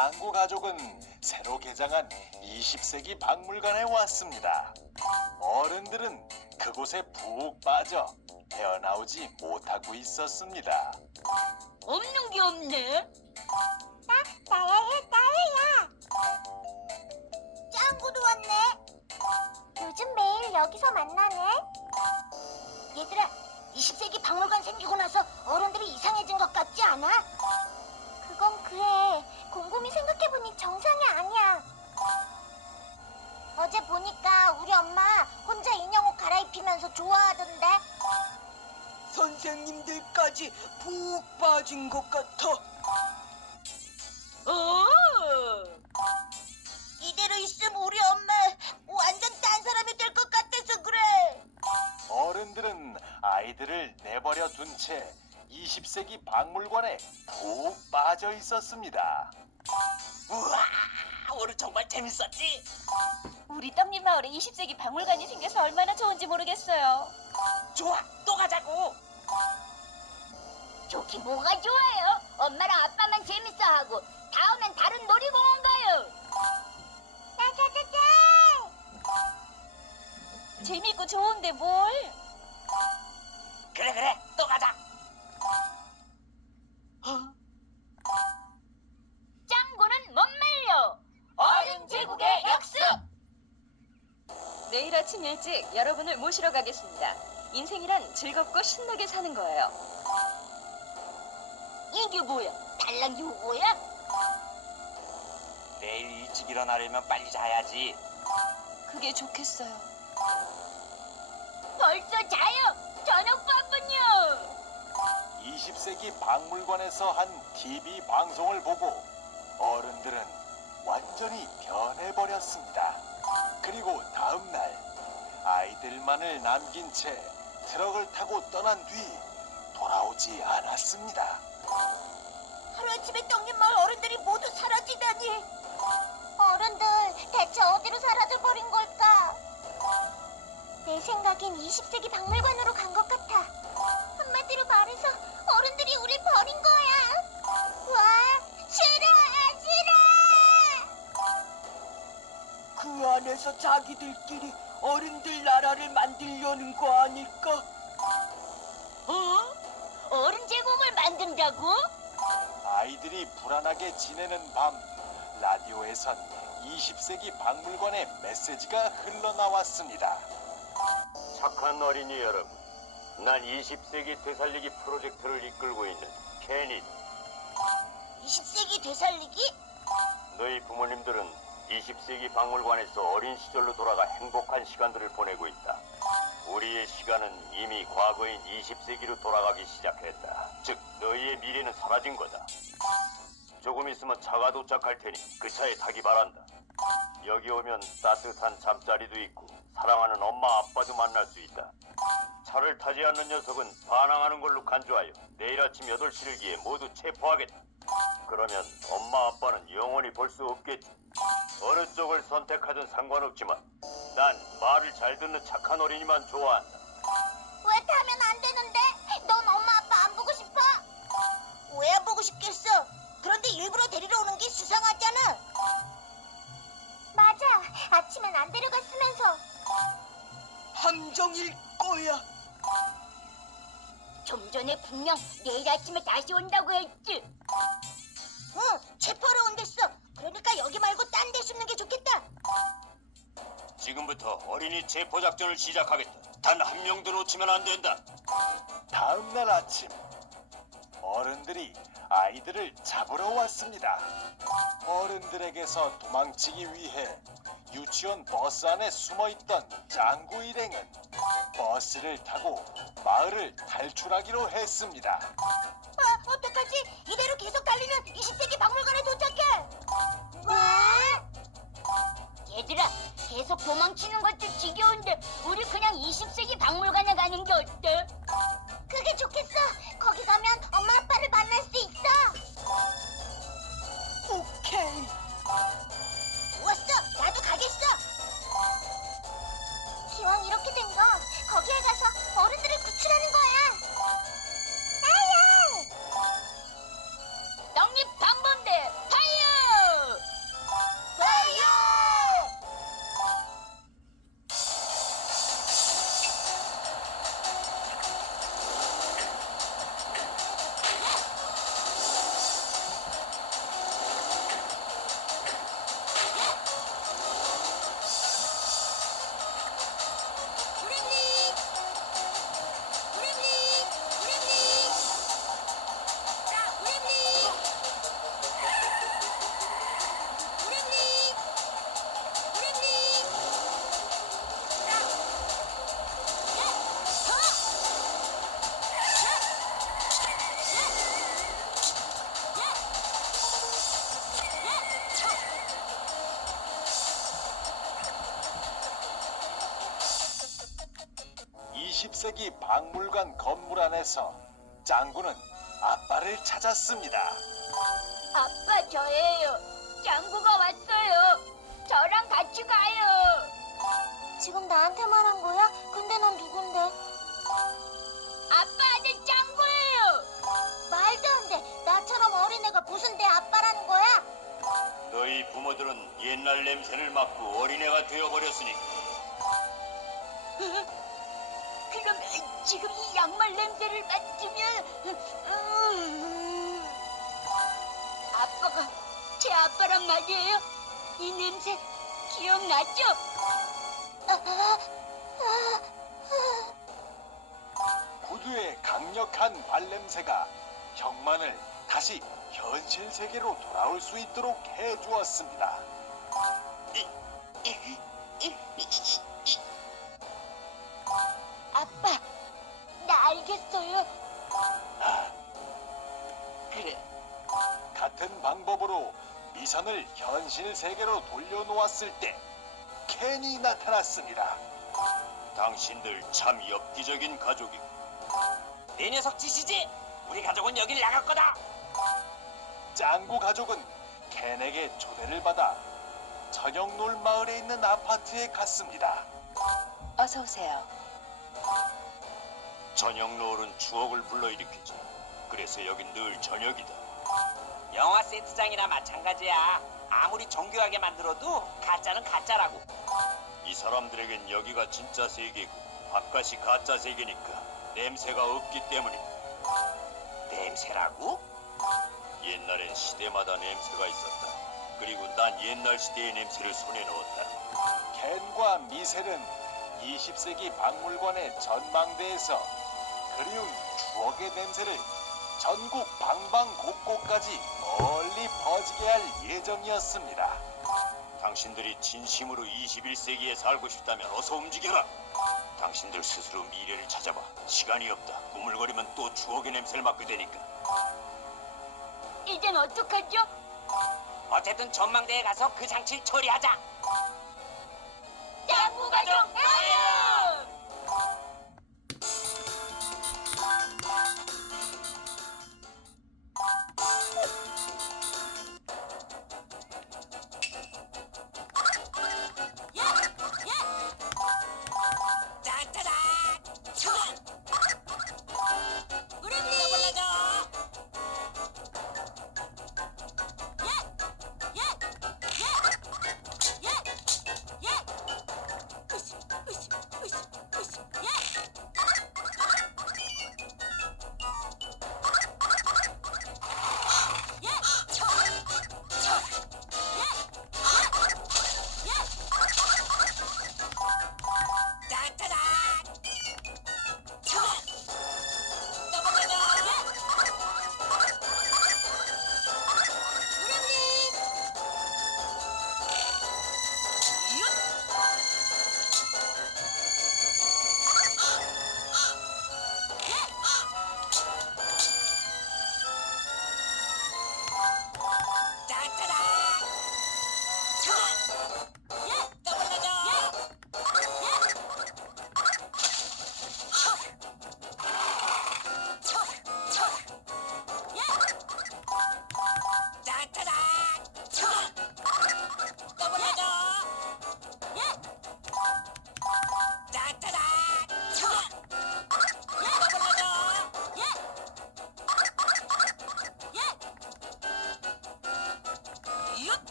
짱구 가족은 새로 개장한 20세기 박물관에 왔습니다. 어른들은 그곳에 푹 빠져 헤어나오지 못하고 있었습니다. 없는 게 없네. 나야야 나야야 짱구도 왔네 요즘 매일 여기서 만나네 얘들아 20세기 박물관 생기고 나서 어른들이 이상해진 것 같지 않아? 그건 그래 좋아하던데 선생님들까지 푹 빠진 것 같아. 어. 이대로 있으면 우리 엄마 완전 딴 사람이 될 것 같아서 그래 어른들은 아이들을 내버려 둔 채 20세기 박물관에 푹 빠져 있었습니다. 우와, 오늘 정말 재밌었지? 우리 떡잎 마을에 20세기 박물관이 생겨서 얼마나 좋은지 모르겠어요. 좋아, 또 가자고. 좋긴 뭐가 좋아요 엄마랑 아빠만 재밌어하고 다음엔 다른 놀이공원 가요 짜자자자 재밌고 좋은데 뭘? 그래, 그래, 또 가자. 내일 아침 일찍 여러분을 모시러 가겠습니다. 인생이란 즐겁고 신나게 사는 거예요. 이게 뭐야? 달랑이 후보야? 내일 일찍 일어나려면 빨리 자야지. 그게 좋겠어요. 벌써 자요? 저녁 바쁜요. 20세기 박물관에서 한 TV 방송을 보고 어른들은 완전히 변해버렸습니다. 그리고 다음 날 아이들만을 남긴 채 트럭을 타고 떠난 뒤 돌아오지 않았습니다. 하루아침에 떡잎 마을 어른들이 모두 사라지다니. 어른들 대체 어디로 사라져 버린 걸까? 내 생각엔 20세기 박물관으로 간 것 같아. 한마디로 말해서 어른들이 우릴 버린 거야. 와 싫어 그 안에서 자기들끼리 어른들 나라를 만들려는 거 아닐까? 어? 어른 제국을 만든다고? 아이들이 불안하게 지내는 밤 라디오에선 20세기 박물관의 메시지가 흘러나왔습니다. 착한 어린이 여러분, 난 20세기 되살리기 프로젝트를 이끌고 있는 케닛. 20세기 되살리기? 너희 부모님들은 20세기 박물관에서 어린 시절로 돌아가 행복한 시간들을 보내고 있다. 우리의 시간은 이미 과거인 20세기로 돌아가기 시작했다. 즉, 너희의 미래는 사라진 거다. 조금 있으면 차가 도착할 테니 그 차에 타기 바란다. 여기 오면 따뜻한 잠자리도 있고 사랑하는 엄마 아빠도 만날 수 있다. 차를 타지 않는 녀석은 반항하는 걸로 간주하여 내일 아침 8시를 기해 모두 체포하겠다. 그러면 엄마 아빠는 영원히 볼 수 없겠지. 어느 쪽을 선택하든 상관없지만 난 말을 잘 듣는 착한 어린이만 좋아한다. 왜 타면 안 되는데? 넌 엄마 아빠 안 보고 싶어? 왜 안 보고 싶겠어? 그런데 일부러 데리러 오는 게 수상하잖아. 맞아. 아침엔 안 데려갔으면서. 함정일 거야. 좀 전에 분명 내일 아침에 다시 온다고 했지. 응, 체포하러 온댔어. 그러니까 여기 말고 딴 데 숨는 게 좋겠다. 지금부터 어린이 체포 작전을 시작하겠다. 단 한 명도 놓치면 안 된다. 다음 날 아침 어른들이 아이들을 잡으러 왔습니다. 어른들에게서 도망치기 위해 유치원 버스 안에 숨어 있던 짱구 일행은 버스를 타고 마을을 탈출하기로 했습니다. 아, 어떡하지? 이대로 계속 달리면 20세기 박물관에 도착해. 왜? 얘들아, 계속 도망치는 것도 지겨운데 우리 그냥 20세기 박물관에 가는 게 어때? 그게 좋겠어. 거기 가면 엄마 아빠를 만날 수 있어. 오케이. 좋았어. 나도 가겠어. 기왕 이렇게 된거 거기에 가서 어른들을 구출하는 거야. 20세기 박물관 건물 안에서 짱구는 아빠를 찾았습니다. 아빠 저예요. 짱구가 왔어요. 저랑 같이 가요. 지금 나한테 말한 거야? 근데 넌 누군데? 아빠는 짱구예요. 말도 안 돼. 나처럼 어린애가 무슨 내 아빠라는 거야? 너희 부모들은 옛날 냄새를 맡고 어린애가 되어버렸으니 그럼 지금 이 양말 냄새를 맡으면 음, 아빠가 제 아빠란 말이에요? 이 냄새 기억나죠? 구두의 강력한 발냄새가 형만을 다시 현실 세계로 돌아올 수 있도록 해주었습니다. 아빠, 나 알겠어요. 그래. 같은 방법으로 미선을 현실 세계로 돌려놓았을 때 켄이 나타났습니다. 당신들 참 엽기적인 가족이고 내 녀석 짓이지. 우리 가족은 여길 나갈 거다. 짱구 가족은 켄에게 초대를 받아 저녁놀 마을에 있는 아파트에 갔습니다. 어서 오세요. 저녁 노을은 추억을 불러일으키지 그래서 여긴 늘 저녁이다 영화 세트장이나 마찬가지야. 아무리 정교하게 만들어도 가짜는 가짜라고. 이 사람들에겐 여기가 진짜 세계고 바깥이 가짜 세계니까 냄새가 없기 때문이다 냄새라고? 옛날엔 시대마다 냄새가 있었다 그리고 난 옛날 시대의 냄새를 손에 넣었다 켄과 미셀은 20세기 박물관의 전망대에서 그리운 추억의 냄새를 전국 방방곡곡까지 멀리 퍼지게 할 예정이었습니다. 당신들이 진심으로 21세기에 살고 싶다면 어서 움직여라 당신들 스스로 미래를 찾아봐 시간이 없다 꾸물거리면 또 추억의 냄새를 맡게 되니까 이젠 어떡하죠? 어쨌든 전망대에 가서 그 장치를 처리하자. 짱구 가족 가요!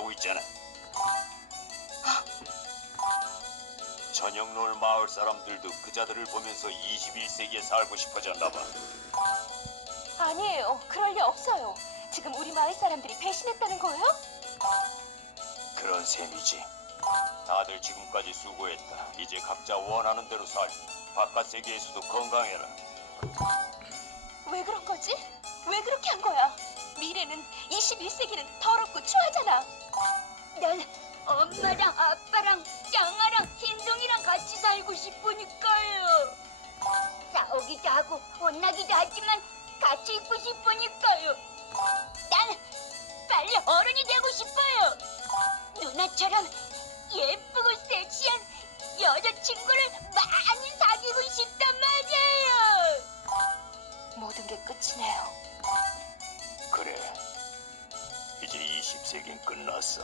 내려가고 있잖아. 저녁 놀 마을 사람들도 그자들을 보면서 21세기에 살고 싶어졌나 봐. 아니에요. 그럴 리 없어요. 지금 우리 마을 사람들이 배신했다는 거예요? 그런 셈이지. 다들 지금까지 수고했다. 이제 각자 원하는 대로 살. 바깥 세계에서도 건강해라. 왜 그런 거지? 왜 그렇게 한 거야? 미래는 21세기는 더럽고 추하잖아. 난 엄마랑 아빠랑 짱아랑 흰둥이랑 같이 살고 싶으니까요. 싸우기도 하고 혼나기도 하지만 같이 있고 싶으니까요. 난 빨리 어른이 되고 싶어요. 누나처럼 예쁘고 섹시한 여자친구를 많이 사귀고 싶단 말이에요. 모든 게 끝이네요. 그래. 이제 20세기는 끝났어.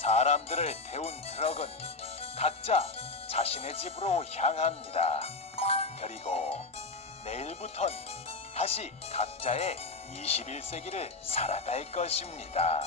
사람들을 태운 트럭은 각자 자신의 집으로 향합니다. 그리고 내일부턴 다시 각자의 21세기를 살아갈 것입니다.